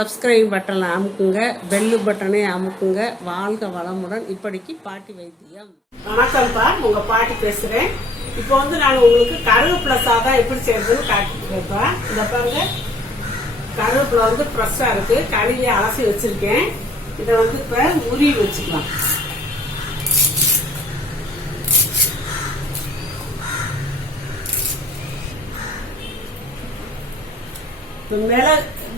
Subscribe பட்டனை அமுக்குங்க, bell பட்டனை அமுக்குங்க. வாழ்க வளமுடன். இப்படிக்கு பாட்டி வைத்தியம். வணக்கம்ப்பா, உங்க பாட்டி பேசுறேன். இப்போ நான் உங்களுக்கு கருவேப்பிலை சாதம் எப்படி செய்யறதுன்னு காட்டிட்டுருப்பா. இந்த பாருங்க, கருவேப்பிலை ஃப்ரெஷ்ஷா இருக்கு, கழுவி அலசி வச்சிருக்கேன். இதை இப்ப உருவி வச்சுக்கலாம்.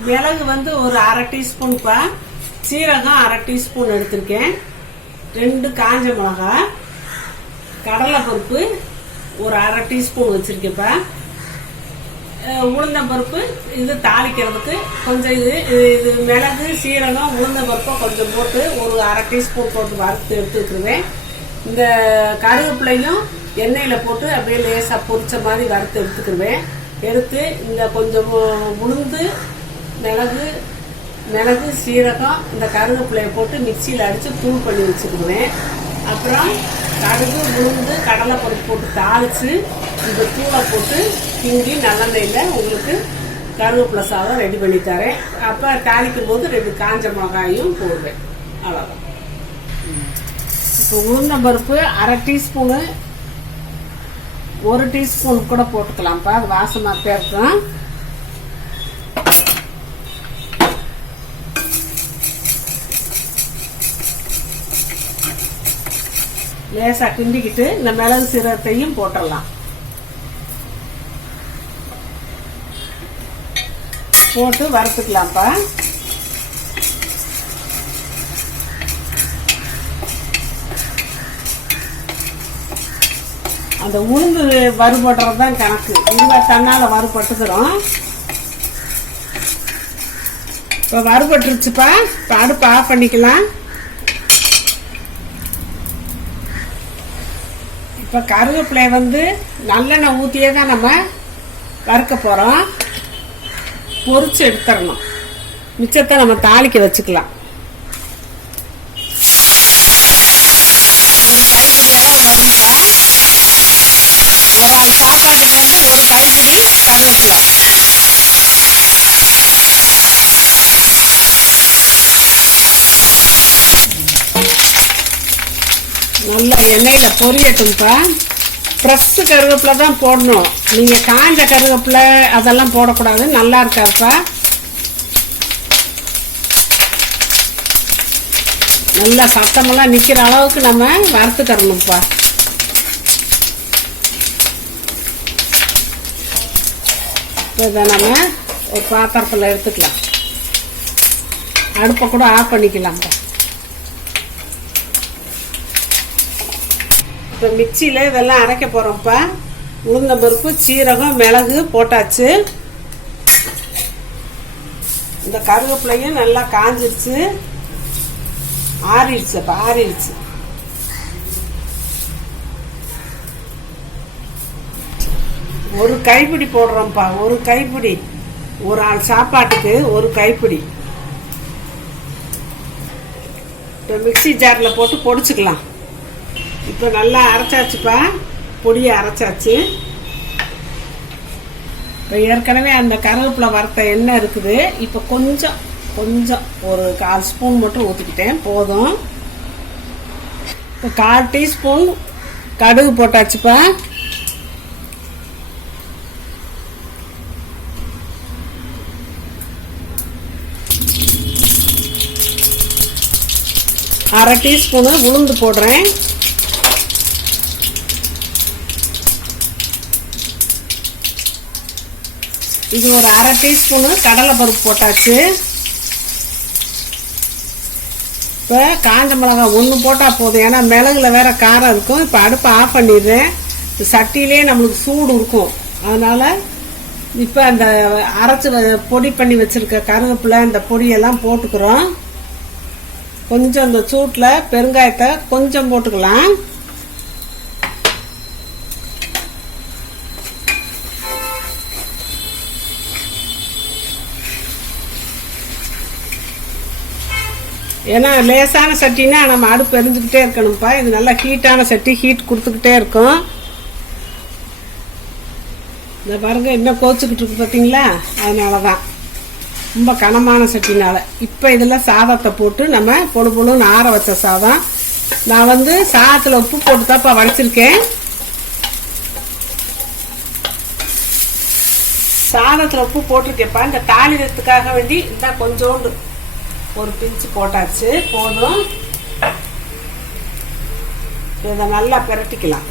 மிளகு ஒரு அரை டீஸ்பூன்ப்பா, சீரகம் அரை டீஸ்பூன் எடுத்திருக்கேன், 2 காஞ்ச மிளகா, கடலைப்பருப்பு ஒரு அரை டீஸ்பூன் வச்சிருக்கேன்ப்பா, உளுந்தம்பருப்பு இது தாளிக்கிறதுக்கு கொஞ்சம், இது மிளகு சீரகம் உளுந்தம்பருப்பை கொஞ்சம் போட்டு ஒரு அரை டீஸ்பூன் போட்டு வறுத்து எடுத்துக்கிடுவேன். இந்த கருவேப்பிலையும் எண்ணெயில் போட்டு அப்படியே லேசாக பொரிச்ச மாதிரி வறுத்து எடுத்துக்கிடுவேன். எடுத்து இந்த கொஞ்சம் உளுந்து மிளகு சீரகம் இந்த கருவேப்பிலையை போட்டு மிக்சியில் அடித்து தூள் பண்ணி வச்சுக்கிடுவேன். அப்புறம் கடுகு உளுந்து கடலைப்பருப்பு போட்டு தாளித்து இந்த தூளை போட்டு கிண்டி நல்லெண்ணெயில் உங்களுக்கு கருவேப்பிலை சாதம் ரெடி பண்ணி தரேன். அப்போ தாளிக்கும் போது 2 காஞ்ச மிளகாயும் போடுவேன். அவ்வளோதான். இப்போ உளுந்தம்பருப்பு அரை டீஸ்பூனு, 1 டீஸ்பூன் கூட போட்டுக்கலாம்ப்பா, அது வாசமாக இருக்கும். லேசா கிண்டிக்கிட்டு இந்த மிளகு சீரகத்தையும் போட்டுடலாம். போட்டு வறுத்துக்கலாம்ப்பா. அந்த உளுந்து வறுபடுறது தான் கணக்கு, இதுவா தன்னால வறுபட்டுக்கிறோம். இப்போ வறுபட்டுருச்சுப்பா, இப்போ அடுப்பு ஆஃப் பண்ணிக்கலாம். இப்போ கருவேப்பிலை நல்லெண்ணெய் ஊற்றியே தான் நம்ம வறுக்க போகிறோம். பொரிச்சு எடுத்துடணும், மிச்சத்தை நம்ம தாளிக்க வச்சுக்கலாம். ஒரு கைப்பிடி அளவு வருதுப்பா, ஒரு ஆள் சாப்பாட்டுக்கு ஒரு கைப்பிடி கருவேப்பிலை. நல்லா எண்ணெயில் பொரியட்டும்ப்பா. ஃப்ரெஷ் கருவேப்பிலை தான் போடணும், நீங்கள் காஞ்ச கருவேப்பிலை அதெல்லாம் போடக்கூடாது, நல்லா இருக்காதுப்பா. நல்லா சத்தமெல்லாம் நிற்கிற அளவுக்கு நம்ம வறுத்து தரணும்ப்பா. இப்போ இதை நம்ம ஒரு பாத்திரத்தில் எடுத்துக்கலாம், அடுப்பை கூட ஆஃப் பண்ணிக்கலாம்ப்பா. இப்போ மிக்சியில் இதெல்லாம் அரைக்க போகிறோம்ப்பா. உளுந்தம்பருப்பு சீரகம் மிளகு போட்டாச்சு. இந்த கருவேப்பிலையும் நல்லா காஞ்சிருச்சு, ஆறிடுச்சு. அப்போ ஆறிடுச்சு. ஒரு கைப்பிடி போடுறோம்ப்பா, ஒரு கைப்பிடி, ஒரு ஆள் சாப்பாட்டுக்கு ஒரு கைப்பிடி. இப்போ மிக்சி ஜாரில் போட்டு பொடிச்சுக்கலாம். இப்போ நல்லா அரைச்சாச்சுப்பா, பொடியை அரைச்சாச்சு. இப்போ ஏற்கனவே அந்த கருவேப்பிலை வறுத்த எண்ணெய் இருக்குது, இப்போ கொஞ்சம் ஒரு 1/4 ஸ்பூன் மட்டும் ஊற்றிக்கிட்டேன், போதும். இப்போ 1/4 டீஸ்பூன் கடுகு போட்டாச்சுப்பா. அரை டீஸ்பூனு உளுந்து போடுறேன். இது ஒரு அரை டீஸ்பூனு கடலைப்பருப்பு போட்டாச்சு. இப்போ காஞ்ச மிளகாய் 1 போட்டால் போதும், ஏன்னா மிளகுல வேற காரம் இருக்கும். இப்போ அடுப்பை ஆஃப் பண்ணிடுறேன், சட்டியிலே நம்மளுக்கு சூடு இருக்கும். அதனால இப்போ அந்த அரைச்சி பொடி பண்ணி வச்சிருக்க கருவேப்பிலை இந்த பொடியெல்லாம் போட்டுக்கிறோம். கொஞ்சம் இந்த சூட்டில் பெருங்காயத்தை கொஞ்சம் போட்டுக்கலாம். ஏன்னா லேசான சட்டினா நம்ம அடுப்பு எரிஞ்சுக்கிட்டே இருக்கணும்ப்பா. இது நல்லா ஹீட்டான சட்டி, ஹீட் கொடுத்துக்கிட்டே இருக்கும். இந்த பாருங்க இன்னும் கோச்சுக்கிட்டு இருக்கு பார்த்தீங்களா, அதனால தான். ரொம்ப கனமான சட்டினால. இப்போ இதில் சாதத்தை போட்டு நம்ம பொழு பொழுன்னு ஆற வச்ச சாதம். நான் வந்து சாதத்தில் உப்பு போட்டு தான்ப்பா வடிச்சிருக்கேன். சாதத்தில் உப்பு போட்டிருக்கேன்ப்பா. இந்த தாளிரத்துக்காக வேண்டி இந்த கொஞ்சோண்டு ஒரு பிஞ்சு போட்டாச்சு, போதும். இதை நல்லா பிரட்டிக்கலாம்.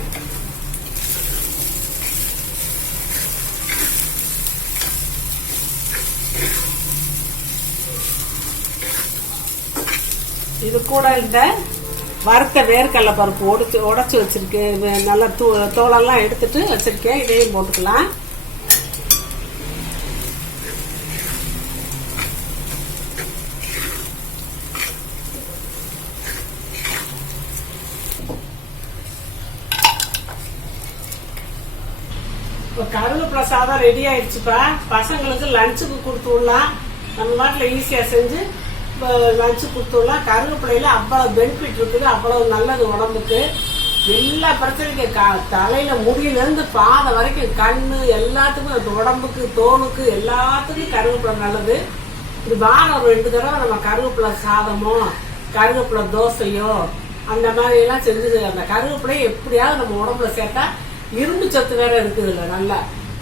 இது கூட இந்த வறுத்த வேர்க்கடலை பருப்பு உடைச்சி வச்சிருக்கேன். நல்லா தோலெல்லாம் எடுத்துட்டு வச்சிருக்கேன். இதையும் போட்டுக்கலாம். இப்போ கருவேப்பிலை சாதம் ரெடி ஆயிடுச்சுப்பா. பசங்களுக்கு லஞ்சுக்கு கொடுத்து விடலாம். நம்ம வீட்டில் ஈஸியாக செஞ்சு லஞ்சு கொடுத்துடலாம். கருவேப்பிலையில அவ்வளவு பெனிஃபிட் இருக்குது, அவ்வளவு நல்லது உடம்புக்கு. எல்லா பிரச்சனைக்கும் தலையில முடியிலேருந்து பாதை வரைக்கும் கண்ணு எல்லாத்துக்கும், அந்த உடம்புக்கு தோலுக்கு எல்லாத்துக்கும் கருவேப்பிலை நல்லது. இது வாரம் ஒரு 2 தடவை நம்ம கருவேப்பிலை சாதமோ கருவேப்பிலை தோசையோ அந்த மாதிரி எல்லாம் செஞ்சு அந்த கருவேப்பிலையை எப்படியாவது நம்ம உடம்புல சேர்த்தா இரும்பு சத்து வேற இருக்குது. இல்லை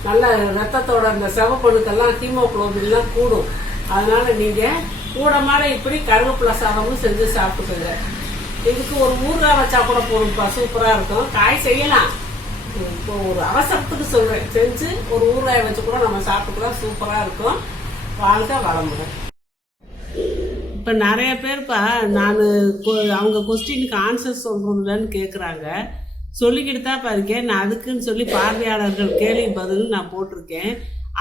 நல்ல ரத்தத்தோட இந்த செவப்பணுக்கெல்லாம் ஹீமோகுளோபின்லாம் கூடும். அதனால நீங்க கூட மாட இப்படி கருவேப்பிலை சாதமும் செஞ்சு சாப்பிட்டுக்கோங்க. இதுக்கு ஒரு ஊறுகாய் வச்சா கூட போடும்ப்பா, சூப்பரா இருக்கும். காய் செய்யலாம், இப்போ ஒரு அவசரத்துக்கு சொல்றேன். செஞ்சு ஒரு ஊறுகாய் வச்சு கூட நம்ம சாப்பிட்டுக்கலாம், சூப்பரா இருக்கும். வாழ்க வளமுடன். இப்போ நிறைய பேர்ப்பா நான் அவங்க கொஸ்டினுக்கு ஆன்சர் சொல்றதுலன்னு கேட்குறாங்க. சொல்லிக்கிட்டு தான் இருக்கேன். நான் அதுக்குன்னு சொல்லி பார்வையாளர்கள் கேள்வி பதில் நான் போட்டிருக்கேன்.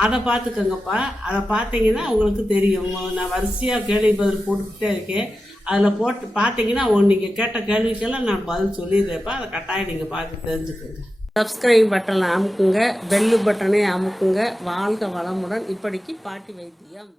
அதை பார்த்துக்கோங்கப்பா. அதை பார்த்தீங்கன்னா உங்களுக்கு தெரியும். நான் வரிசையாக கேள்வி பதில் போட்டுக்கிட்டே இருக்கேன். அதில் போட்டு பார்த்தீங்கன்னா நீங்கள் கேட்ட கேள்விக்கெல்லாம் நான் பதில் சொல்லிடுறேன்ப்பா. அதை கட்டாயம் நீங்கள் பார்த்து தெரிஞ்சுக்கோங்க. சப்ஸ்கிரைப் பட்டனை அமுக்குங்க, பெல்லு பட்டனை அமுக்குங்க. வாழ்க வளமுடன். இப்படிக்கு பாட்டி வைத்தியம்.